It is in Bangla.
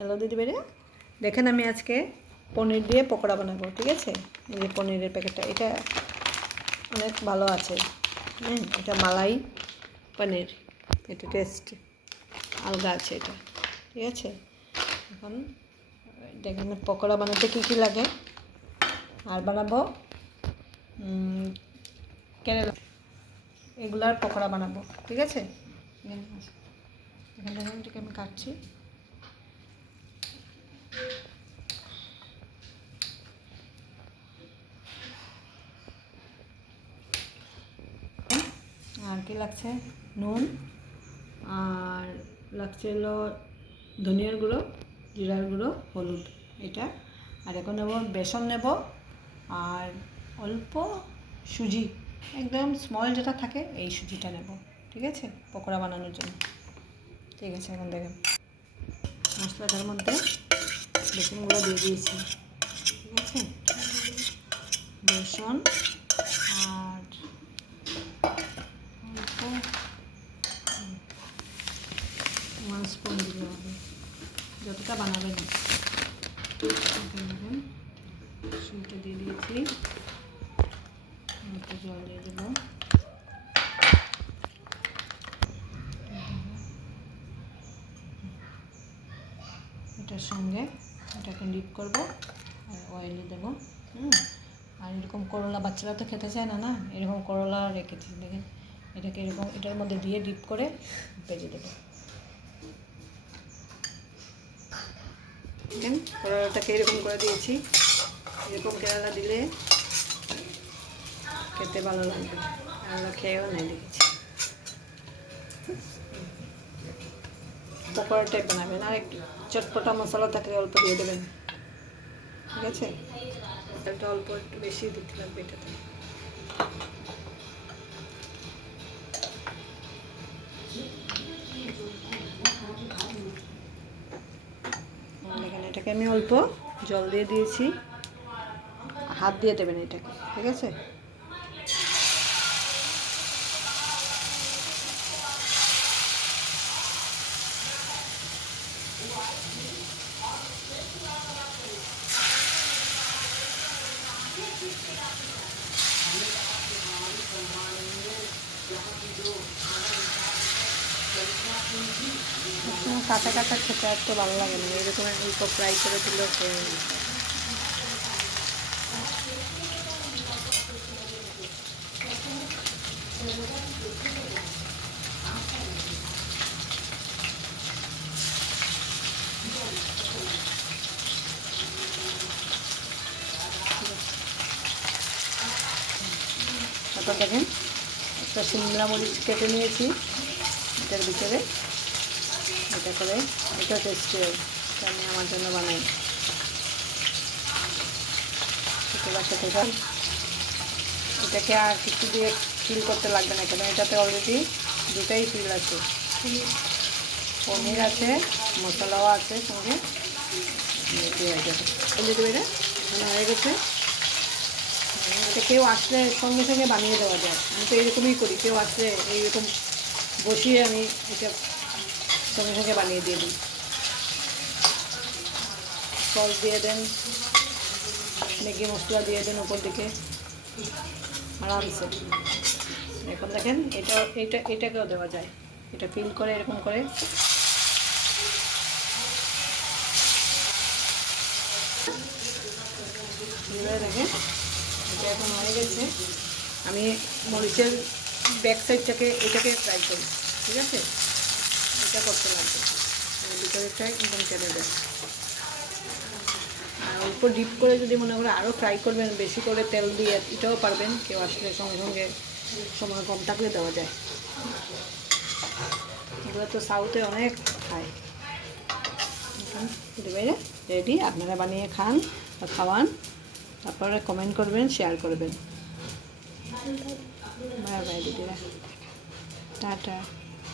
হ্যালো দিদি বেরে, দেখেন আমি আজকে পনির দিয়ে পকোড়া বানাবো। ঠিক আছে, এই যে পনিরের প্যাকেটটা, এটা অনেক ভালো আছে। এটা মালাই পনির, এটা টেস্ট আলগা আছে এটা। ঠিক আছে, এখন দেখেন পকোড়া বানাতে কী কী লাগে। আর বানাবো কেরালা, এগুলার পকোড়া বানাবো। ঠিক আছে, এখানে দেখেন এটাকে আমি কাটছি। আর কি লাগছে, নুন, আর লাগছে হলো ধনিয়ার গুঁড়ো, জিরার গুঁড়ো, হলুদ, এটা। আর এখন নেব বেসন, নেব আর অল্প সুজি, একদম স্মল যেটা থাকে এই সুজিটা নেব। ঠিক আছে, পকোড়া বানানোর জন্য। ঠিক আছে, এখন দেখেন মশলাটার মধ্যে বেসনগুলো দিয়ে দিয়েছি। ঠিক আছে, বেসন আর অল্প 1 স্পুন দিতে হবে, যতটা বানাবেন। দেখেন সুইটা দিয়ে দিয়েছি, একটু জল দিয়ে দেবো। এটার সঙ্গে এটাকে ডিপ করবো আর অয়েলে দেবো। আর এরকম করলা বাচ্চারা তো খেতে চায় না, না এরকম করলা রেখেছি, দেখেন এটাকে এরকম এটার মধ্যে দিয়ে ডিপ করে ভেজে দেবো। দেখেন করলাটাকে এরকম করে দিয়েছি। এরকম কেরালা দিলে খেতে ভালো লাগবে, আমরা খেয়েও নাই দেখেছি। পকোড়া টাইপ বানাবেন, আর একটু চটপটা মশলা থাকলে অল্প দিয়ে দেবেন। ঠিক আছে, এটা অল্প একটু বেশি দিতে লাগবে এটাতে। দেখেন এটাকে আমি অল্প জল দিয়ে দিয়েছি, হাত দিয়ে দেবেন এটাকে। ঠিক আছে, কাঁচা কাঁচা খেতে আর তো ভালো লাগে না, এরকম অল্প ফ্রাই করে দিলেও খেয়ে নিতে। তারপর দেখেন একটা শিমলা মরিচ কেটে নিয়েছি, এটার ভিতরে এটা করে, এটা টেস্টি আমি আমার জন্য বানাই। এটাকে আর কিছু দিয়ে ফিল করতে লাগবে না, কেন এটাতে অলরেডি দুটাই ফিল আছে, পনির আছে, মশলাও আছে সঙ্গে। হয়ে যাবে এটা হয়ে গেছে। এটা কেউ আসলে সঙ্গে সঙ্গে বানিয়ে দেওয়া যায়, আমি তো এরকমই করি, কেউ আসলে এইরকম বসিয়ে আমি এটা সঙ্গে সঙ্গে বানিয়ে দিয়ে দিই। সস দিয়ে দেন, ম্যাগি মশলা দিয়ে দেন উপর দিকে, আরামসে। এখন দেখেন এটাকেও দেওয়া যায়, এটা ফিল করে এরকম করে। দেখেন এটা এখন হয়ে গেছে। আমি মরিচের ব্যাক সাইডটাকে এটাকে ফ্রাই করি। ঠিক আছে, এটা করতে লাগবে, ভিতরেটা একদম টেনে দেয়। আর অল্প ডিপ করে যদি মনে করে আরও ফ্রাই করবেন, বেশি করে তেল দিয়ে, এটাও পারবেন, কেউ আসলে সঙ্গে সঙ্গে সময় কম থাকলে দেওয়া যায়। এগুলো তো সাউথে অনেক খায়। বাইরে রেডি, আপনারা বানিয়ে খান বা খাওয়ান, তারপরে কমেন্ট করবেন, শেয়ার করবেন। বাই বাই দিদিরা, টাটা।